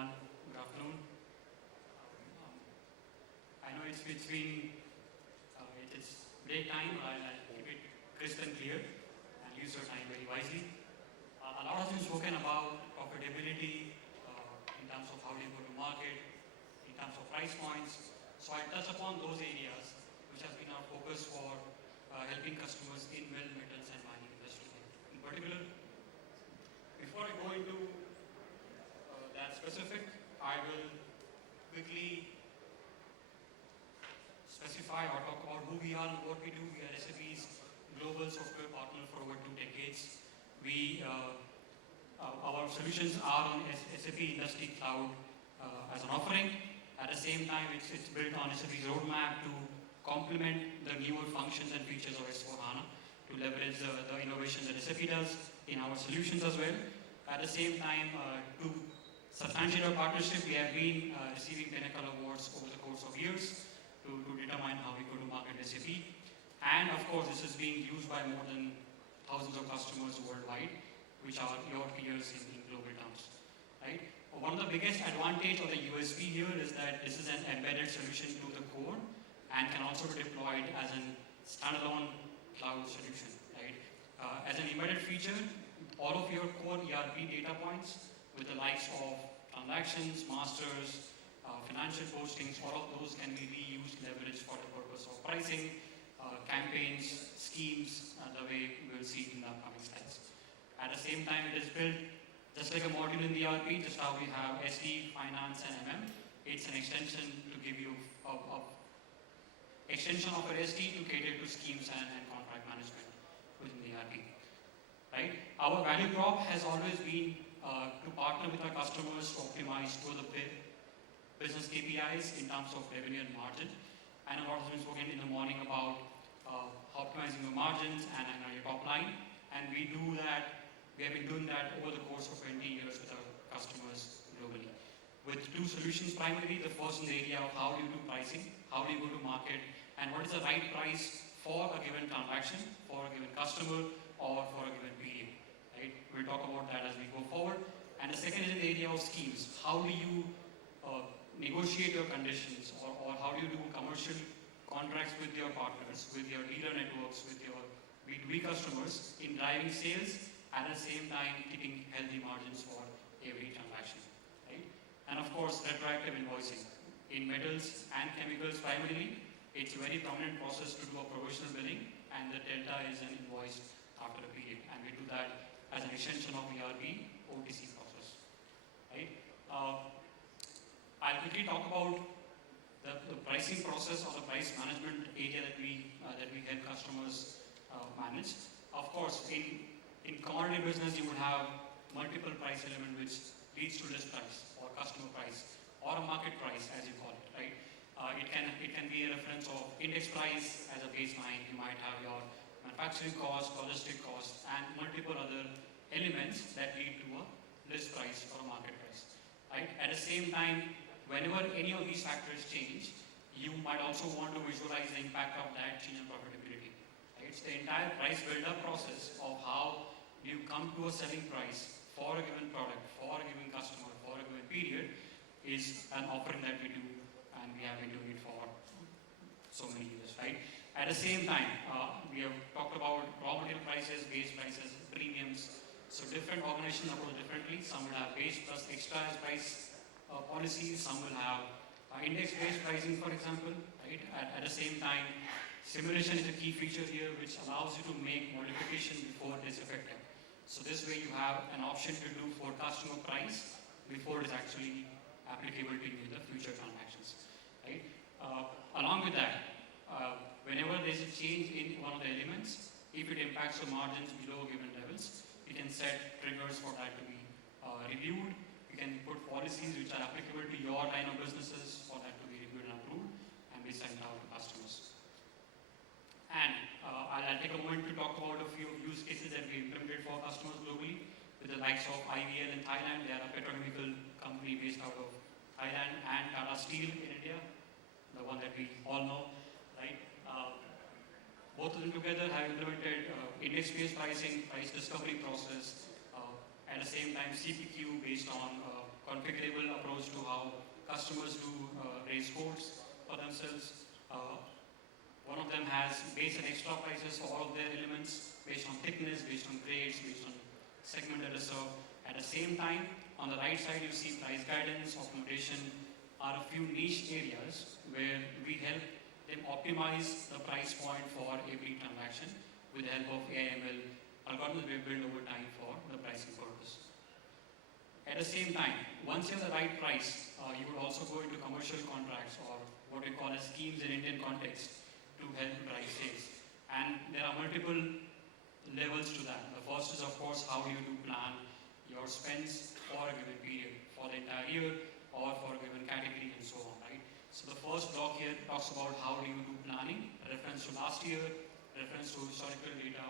everyone. Good afternoon. I know it's been it is break time. I'll keep it crisp and clear and use your time very wisely. A lot has been spoken about profitability in terms of how do you go to market, in terms of price points. So I'll touch upon those areas which has been our focus for helping customers in mill, metals and mining industry. In particular, before I go into that specific, I will quickly specify or talk about who we are and what we do. We are SAP's global software partner for over 2 decades. Our solutions are on SAP Industry Cloud as an offering. At the same time, it's built on SAP's roadmap to complement the newer functions and features of S4HANA to leverage the innovation that SAP does in our solutions as well. At the same time, to substantiate our partnership, we have been receiving Pinnacle Awards over the course of years to determine how we go to market SAP. And of course, this is being used by more than thousands of customers worldwide, which are your peers in global terms. Right? One of the biggest advantage of the USP here is that this is an embedded solution to the core and can also be deployed as a standalone cloud solution. Right? As an embedded feature, all of your core ERP data points with the likes of transactions, masters, financial postings, all of those can be reused, leveraged for the purpose of pricing, campaigns, schemes, the way we will see in the upcoming slides. At the same time, it is built just like a module in the ERP, just how we have SD, Finance, and MM. It's an extension to give you extension of our SD to cater to schemes and contract management within the ERP. Right? Our value prop has always been to partner with our customers to optimize to the business KPIs in terms of revenue and margin. I know a lot has been spoken in the morning about optimizing your margins and your top line, and we do that. We have been doing that over the course of 20 years with our customers globally. With 2 solutions primarily, the first in the area of how do you do pricing, how do you go to market, and what is the right price for a given transaction, for a given customer, or for a given period. Right? We'll talk about that as we go forward. And the second is in the area of schemes. How do you negotiate your conditions, or how do you do commercial contracts with your partners, with your dealer networks, with your B2B customers in driving sales, at the same time keeping healthy margins for every transaction. Right? And of course, retroactive invoicing. In metals and chemicals primarily, it's a very prominent process to do a provisional billing, and the delta is an invoice after a period. And we do that as an extension of ERP OTC process. Right? I'll quickly talk about the pricing process or the price management area that we help customers manage. Of course, in commodity business, you would have multiple price elements which leads to list price or customer price or a market price, as you call it. Right? It can be a reference of index price as a baseline. You might have your manufacturing cost, logistic cost, and multiple other elements that lead to a list price or a market price. Right? At the same time, whenever any of these factors change, you might also want to visualize the impact of that change in profitability. Right? It's the entire price build-up process of how you come to a selling price for a given product, for a given customer, for a given period is an offering that we do, and we have been doing it for so many years. Right? At the same time, we have talked about raw material prices, base prices, premiums. So different organizations approach differently. Some will have base plus extra as price policies. Some will have index-based pricing, for example. Right? At the same time, simulation is a key feature here, which allows you to make modification before it is effective. So this way you have an option to do for customer price before it is actually applicable to you in the future transactions. Right? Along with that, whenever there is a change in one of the elements, if it impacts your margins below given levels, you can set triggers for that to be reviewed. You can put policies which are applicable to your line of businesses for that to be reviewed and approved and be sent out to customers. And I'll take a moment to talk about a few use cases that we implemented for customers globally with the likes of IVL in Thailand. They are a petrochemical company based out of Thailand, and Tata Steel in India, the one that we all know. Right? Both of them together have implemented index-based pricing, price discovery process, at the same time CPQ based on configurable approach approach to how customers do raise quotes for themselves. One of them has base and extra prices for all of their elements based on thickness, based on grades, based on segment that is served. At the same time, on the right side, you see price guidance, accommodation are a few niche areas where we help them optimize the price point for every transaction with the help of AI/ML algorithms we build over time for the pricing purpose. At the same time, once you have the right price, you would also go into commercial contracts or what we call as schemes in Indian context to help drive sales. And there are multiple levels to that. The first is, of course, how do you do plan your spends for a given period, for the entire year, or for a given category, and so on, right? So the first block here talks about how do you do planning, reference to last year, reference to historical data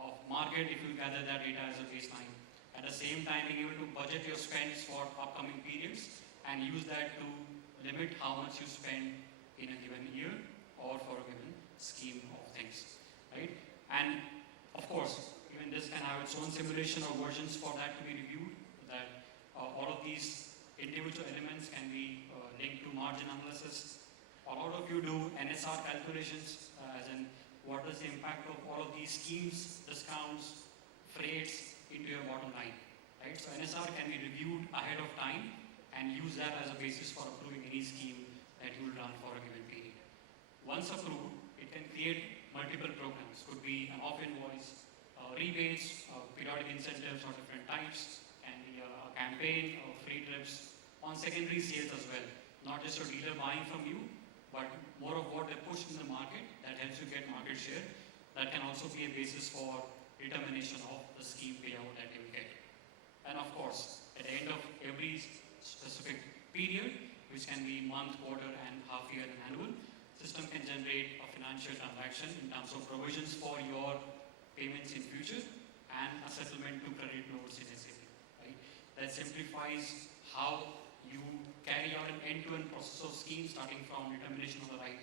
of market, if you gather that data as a baseline. At the same time, being able to budget your spends for upcoming periods and use that to limit how much you spend in a given year or for a given scheme of things, right? And of course, even this can have its own simulation or versions for that to be reviewed, that all of these individual elements can be linked to margin analysis. A lot of you do NSR calculations, as in what is the impact of all of these schemes, discounts, freights into your bottom line, right? So NSR can be reviewed ahead of time and use that as a basis for approving any scheme that you will run for a given period. Once approved, it can create multiple programs. Could be an off-invoice, rebates, periodic incentives of different types, and be a campaign of free trips on secondary sales as well. Not just a dealer buying from you, but more of what they push in the market that helps you get market share. That can also be a basis for determination of the scheme payout that you will get. And of course, at the end of every specific period, which can be month, quarter, and half year and annual, system can generate a financial transaction in terms of provisions for your payments in future and a settlement to credit notes in SAP. Right? That simplifies how you carry out an end-to-end process of schemes, starting from determination of the right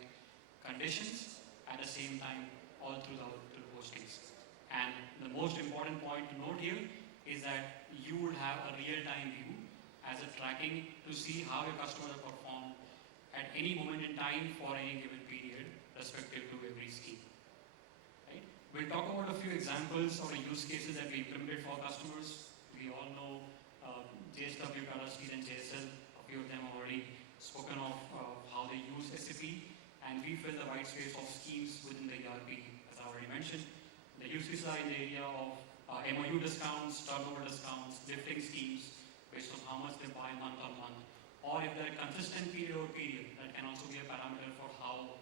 conditions, at the same time all throughout the postings. And the most important point to note here is that you would have a real-time view as a tracking to see how your customers have performed at any moment in time for any given period, respective to every scheme. Right? We'll talk about a few examples or use cases that we implemented for customers. We all know JSW, Tata Steel, and JSL. A few of them have already spoken of how they use SAP, and we fill the white space of schemes within the ERP, as I already mentioned. The use cases are in the area of MOU discounts, turnover discounts, lifting schemes based on how much they buy month on month. Or if they're consistent period over period, that can also be a parameter for how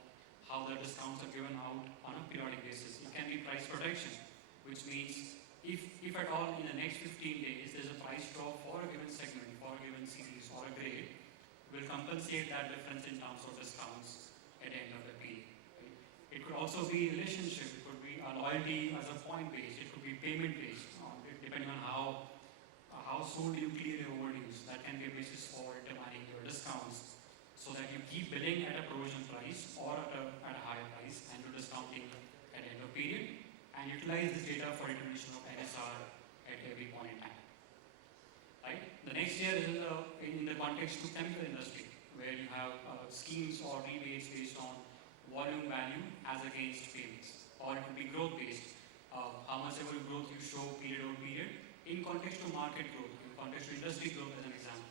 the discounts are given out on a periodic basis. It can be price protection, which means if at all in the next 15 days there's a price drop for a given segment, for a given series or a grade, we'll compensate that difference in terms of discounts at the end of the period. Right? It could also be relationship, it could be a loyalty as a point based, it could be payment based, depending on how soon do you clear your overdues. That can be a basis for determining your discounts so that you keep billing at a provision price or at a higher price and do discounting at the end of period, and utilize this data for determination of NSR at every point in time. Right? The next year is in the context of chemical industry, where you have schemes or rebates based on volume value as against payments, or it could be growth based. How much ever growth you show period over period in context to market growth, in context to industry growth as an example.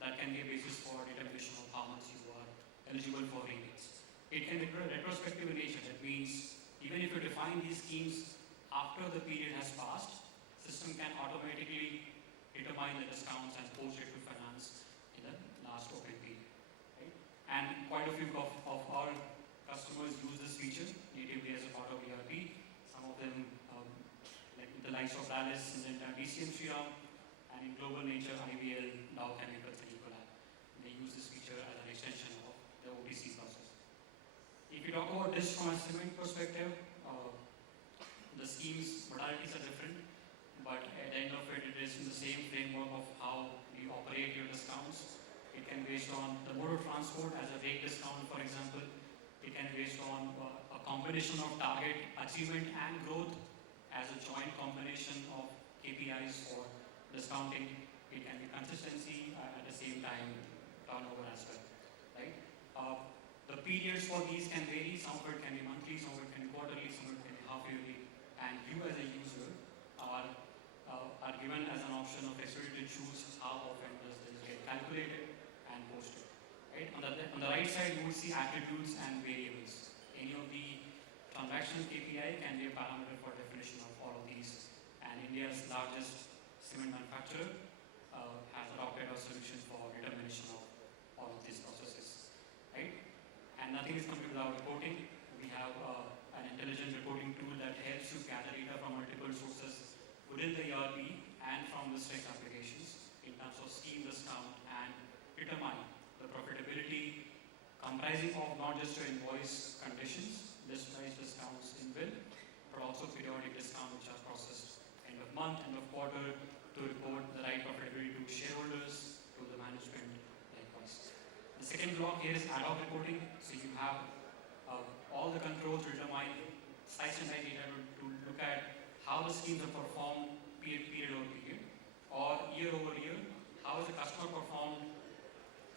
That can be a basis for determination of how much you are eligible for rebates. It can be retrospective in nature. That means even if you define these schemes after the period has passed, system can automatically determine the discounts and post it to finance in the last open period. Right? And quite a few of our customers use this feature natively as a part of ERP. Some of them, like the likes of Dallas, Syngenta, DCM Shriram, and in global nature, IVL, Dow Chemicals, and Ecolab. They use this feature as an extension of the OTC process. If you talk about this from a segment perspective, the schemes modalities are different, but at the end of it, it is in the same framework of how you operate your discounts. It can be based on the mode of transport as a rate discount, for example. It can be based on a combination of target achievement and growth as a joint combination of KPIs for discounting. It can be consistency at the same time periods for these can vary. Some of it can be monthly, some of it can be quarterly, some of it can be half yearly. And you as a user are given as an option of flexibility to choose how often does this get calculated and posted. Right? On the right side, you will see attributes and variables. Any of the transactional KPI can be a parameter for definition of all of these. And India's largest cement manufacturer has adopted a solution for determination of all of these processes. Right? And nothing is complete without reporting. We have an intelligent reporting tool that helps you gather data from multiple sources within the ERP and from Vistex applications in terms of scheme discount and determine the profitability comprising of not just your invoice conditions, list price discounts in bill, but also periodic discounts which are processed end of month, end of quarter to report the right profitability to shareholders, to the management, likewise. The second block here is ad hoc reporting. So you have all the controls to determine size and size data to look at how the schemes have performed period over period or year over year, how is the customer performed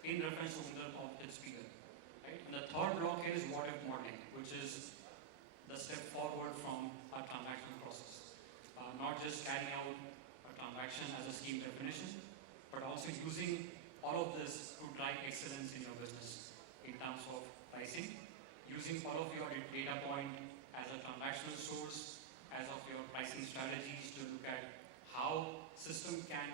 in reference to of its period. Right? And the third block is what if modeling, which is the step forward from a transaction process. Not just carrying out a transaction as a scheme definition, but also using all of this to drive excellence in your business in terms of pricing, using all of your data point as a transactional source, as of your pricing strategies to look at how system can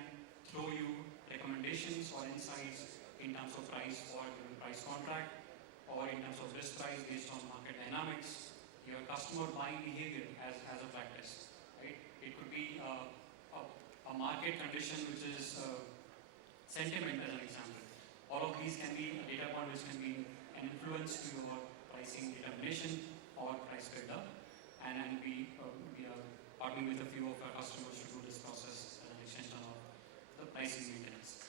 throw you recommendations or insights in terms of price for a given price contract or in terms of list price based on market dynamics, your customer buying behavior as a practice. Right? It could be a market condition which is sentiment as an example. All of these can be a data point which can be an influence to your pricing determination or price build-up. And we are partnering with a few of our customers to do this process as an extension of the pricing maintenance.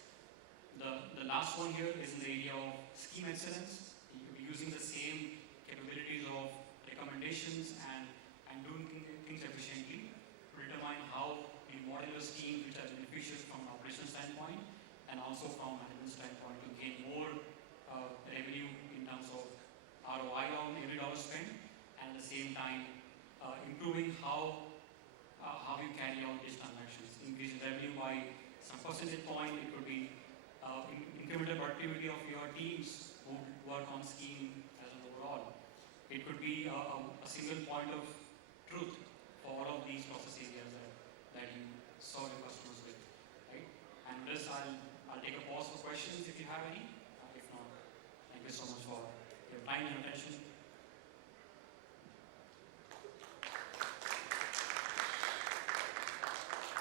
The last one here is in the area of scheme excellence. You'll be using the same capabilities of recommendations and doing things efficiently to determine how the modular schemes which are beneficial from an operational standpoint and also from a management standpoint to gain more revenue in terms of ROI on every dollar spent, and at the same time improving how you carry out these transactions, increasing revenue by some percentage point. It could be incremental productivity of your teams who work on scheme as an overall. It could be a single point of truth for all of these process areas that you serve your customers with. Right? And with this, I'll take a pause for questions if you have any.